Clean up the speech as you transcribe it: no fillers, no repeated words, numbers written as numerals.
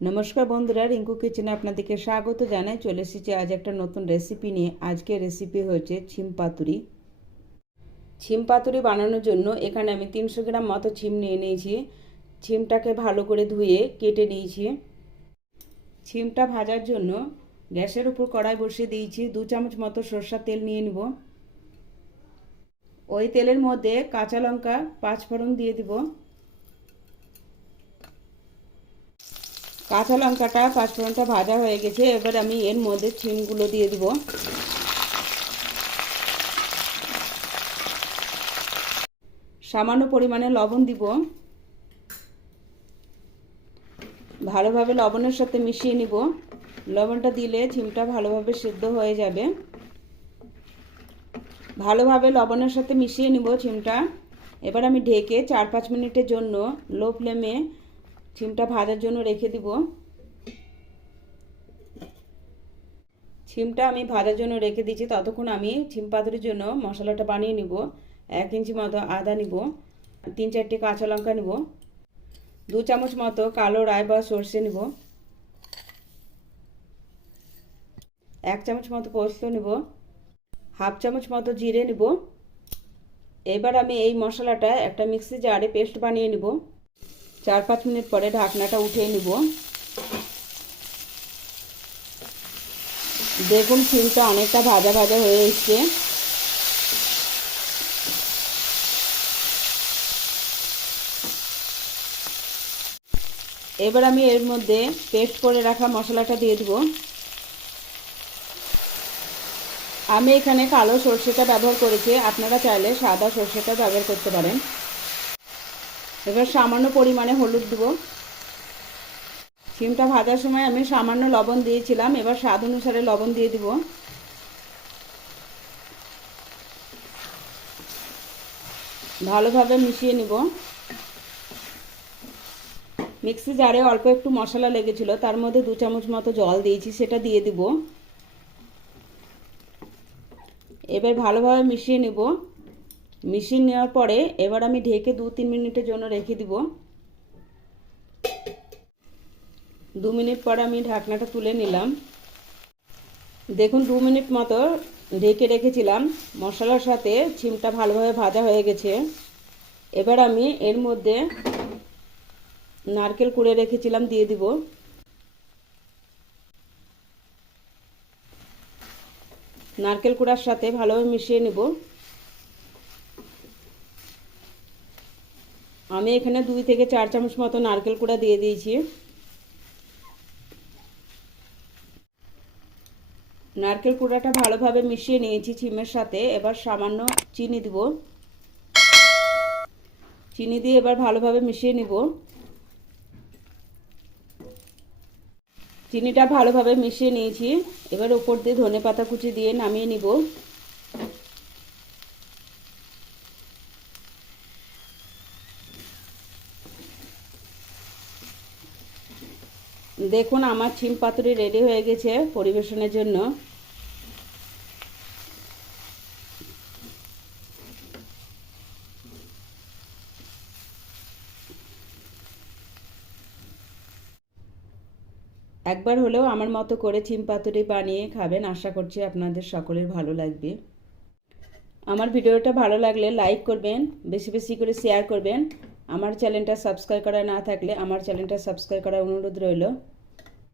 নমস্কার বন্ধুরা, রিঙ্কু কিচেনে আপনাদেরকে স্বাগত জানাই। চলে এসেছি আজ একটা নতুন রেসিপি নিয়ে। আজকের রেসিপি হচ্ছে ছিম পাতুরি। ছিম পাতুরি বানানোর জন্য এখানে আমি 300 গ্রাম মতো ছিম নিয়ে নিয়েছি। ছিমটাকে ভালো করে ধুয়ে কেটে নিয়েছি। ছিমটা ভাজার জন্য গ্যাসের উপর কড়াই বসিয়ে দিয়েছি। 2 চামচ মতো সরষের তেল নিয়ে নেব। ওই তেলের মধ্যে কাঁচা লঙ্কা 5 ফোড়ন দিয়ে দিব। কাঁচা লঙ্কাটা 5 ফোড়নটা ভাজা হয়ে গেছে। এবার আমি এর মধ্যে ছিমগুলো দিয়ে দিব। সামান্য পরিমাণে লবণ দিব। ভালোভাবে লবণের সাথে মিশিয়ে নিব। লবণটা দিলে ছিমটা ভালোভাবে সিদ্ধ হয়ে যাবে। ভালোভাবে লবণের সাথে মিশিয়ে নিব ছিমটা। এবার আমি ঢেকে 4-5 মিনিটের জন্য লো ফ্লেমে ছিমটা ভাজার জন্য রেখে দিব। ছিমটা আমি ভাজার জন্য রেখে দিয়েছি। ততক্ষণ আমি ছিম পাতুরির জন্য মশলাটা বানিয়ে নিব। 1 ইঞ্চি মতো আদা নিব, 3-4টি কাঁচা লঙ্কা নিব, 2 চামচ মতো কালো রাই বা সর্ষে নিব, 1 চামচ মতো পোস্ত নিব, হাফ চামচ মতো জিরে নিব। এবার আমি এই মশলাটা একটা মিক্সি জারে পেস্ট বানিয়ে নিব। 4-5 মিনিট পরে ঢাকনাটা উঠিয়ে নিব। দেখুন ছিমটা অনেকটা ভাজা ভাজা হয়ে এসছে। এবার আমি এর মধ্যে পেস্ট করে রাখা মশলাটা দিয়ে দিব। আমি এখানে কালো সরষেটা ব্যবহার করেছি, আপনারা চাইলে সাদা সরষেটা ব্যবহার করতে পারেন। এবার সামান্য পরিমাণে হলুদ দিব। শিমটা ভাজার সময় আমি সামান্য লবণ দিয়েছিলাম, এবার স্বাদ অনুসারে লবণ দিয়ে দিব। ভালোভাবে মিশিয়ে নিব। মিক্সি জারে অল্প একটু মশলা লেগেছিল, তার মধ্যে 2 চামচ মতো জল দিয়েছি, সেটা দিয়ে দিব। এবার ভালোভাবে মিশিয়ে নেব। মিশিয়ে নেওয়ার পরে এবার আমি ঢেকে 2-3 মিনিটের জন্য রেখে দিব। 2 মিনিট পরে আমি ঢাকনাটা তুলে নিলাম। দেখুন 2 মিনিট মতো ঢেকে রেখেছিলাম। মশলার সাথে ছিমটা ভালোভাবে ভাজা হয়ে গেছে। এবার আমি এর মধ্যে নারকেল কুড়ে রেখেছিলাম দিয়ে দিব। নারকেল কুড়ার সাথে ভালোভাবে মিশিয়ে নেব। আমি এখানে 2 থেকে 4 চামচ মতো নারকেল কুড়া দিয়ে দিয়েছি। নারকেল কুড়াটা ভালোভাবে মিশিয়ে নিয়েছি চিমের সাথে। এবার সামান্য চিনি দিব। চিনি দিয়ে এবার ভালোভাবে মিশিয়ে নিব। চিনিটা ভালোভাবে মিশিয়ে নিয়েছি। এবার উপর দিয়ে ধনেপাতা কুচি দিয়ে নামিয়ে নিব। দেখুন আমার ছিম পাতুরি রেডি হয়ে গেছে পরিবেশনের জন্য। একবার হলেও আমার মতো করে ছিম পাতুরি বানিয়ে খাবেন। আশা করছি আপনাদের সকলের ভালো লাগবে। আমার ভিডিওটা ভালো লাগলে লাইক করবেন, বেশি বেশি করে শেয়ার করবেন। আমার চ্যানেলটা সাবস্ক্রাইব করা না থাকলে আমার চ্যানেলটা সাবস্ক্রাইব করার অনুরোধ রইল।